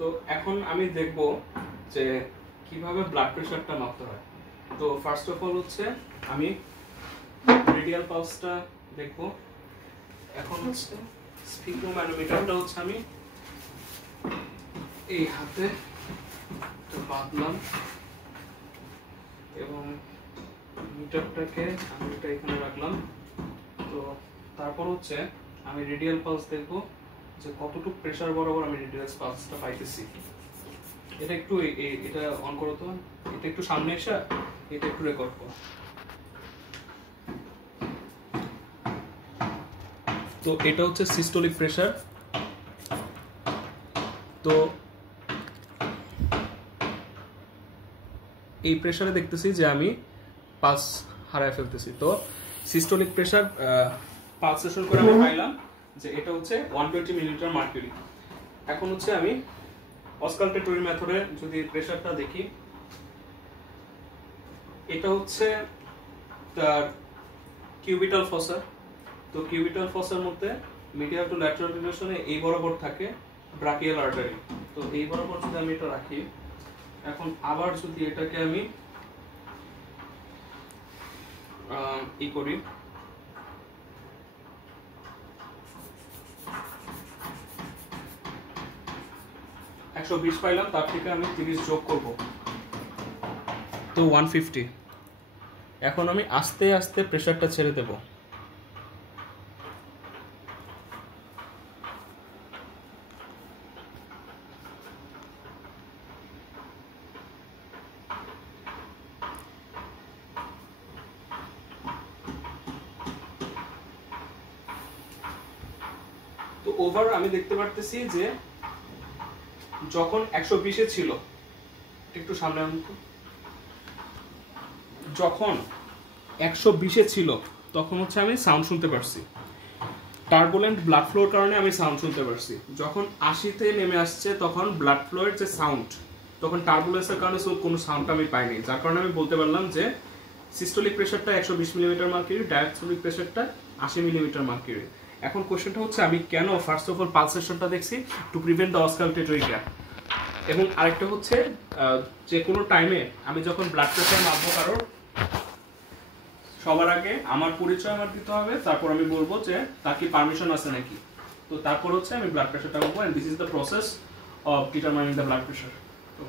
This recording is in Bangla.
তো এখন আমি দেখব যে কিভাবে ব্লাড প্রেশারটা মাপতে হয়। তো ফার্স্ট অফ অল হচ্ছে আমি রেডিয়াল পালসটা দেখব। এখন হচ্ছে স্ফিগ্মোম্যানোমিটারটা হচ্ছে আমি এই হাতে বাঁধলাম এবং মিটারটাকে আমি এটা এখানে রাখলাম। তো তারপর হচ্ছে আমি রেডিয়াল পালস দেখব যে কতটুকু প্রেসার বরাবর আমি রেডিয়াল পালসটা পাইতেছি। এটা একটু এটা অন করো তো, এটা একটু সামনে এসে এটা একটু রেকর্ড করো। তো এটা হচ্ছে সিস্টোলিক প্রেসার। তো এই প্রেসারে দেখতেছি যে আমি পালস হারায় ফেলতেছি। তো সিস্টোলিক প্রেসার পালসেশন করে আমি পাইলাম যে এটা হচ্ছে 120 মিলিমিটার মার্কিউরি। এখন হচ্ছে আমি অসকালটেটরি মেথডে যদি প্রেসারটা দেখি, এটা হচ্ছে তার কিউবিটাল ফসা। তো কিউবিটাল ফসার মধ্যে মিডিয়াল টু ল্যাটারাল রিলেশনে এই বরাবর থাকে ব্রাকিয়াল আর্টারি। তো এই বরাবর যদি আমি এটা রাখি, এখন আবার যদি এটাকে আমি ই করি, একশো 120 পাইলাম, তার থেকে আমি 30 যোগ করব, তো 150। এখন আমি আস্তে আস্তে প্রেসারটা ছেড়ে দেব। তো ওভার আমি দেখতে পারতেছি যে যখন 120-এ ছিল, একটু সামনে আনুন তো, যখন 120-এ ছিল তখন হচ্ছে আমি সাউন্ড শুনতে পারছি, টার্বুলেন্ট ব্লাড ফ্লোর কারণে আমি সাউন্ড শুনতে পারছি। যখন 80-তে নেমে আসছে তখন ব্লাড ফ্লোয়ের যে সাউন্ড, তখন টার্বুলেন্সের কারণে কোনো সাউন্ডটা আমি পাইনি, যার কারণে আমি বলতে পারলাম যে সিস্টোলিক প্রেসারটা 120 মিলিমিটার মার্কিউরি, ডায়াস্টোলিক প্রেসারটা 80 মিলিমিটার মার্কিউরি। এখন কোশ্চেনটা হচ্ছে আমি কেন ফার্স্ট অফ অল পালসেশনটা দেখছি টু প্রিভেন্ট দ্য অসকালটেটরি গ্যাপ, এবং আরেকটা হচ্ছে যে কোনো টাইমে আমি যখন ব্লাড প্রেসার মাপবো কারোর, সবার আগে আমার পরিচয় আমার দিতে হবে, তারপর আমি বলবো যে তার কি পারমিশন আছে নাকি। তো তারপর হচ্ছে আমি ব্লাড প্রেসারটা মাপবো, and this is the process of determining the blood pressure. তো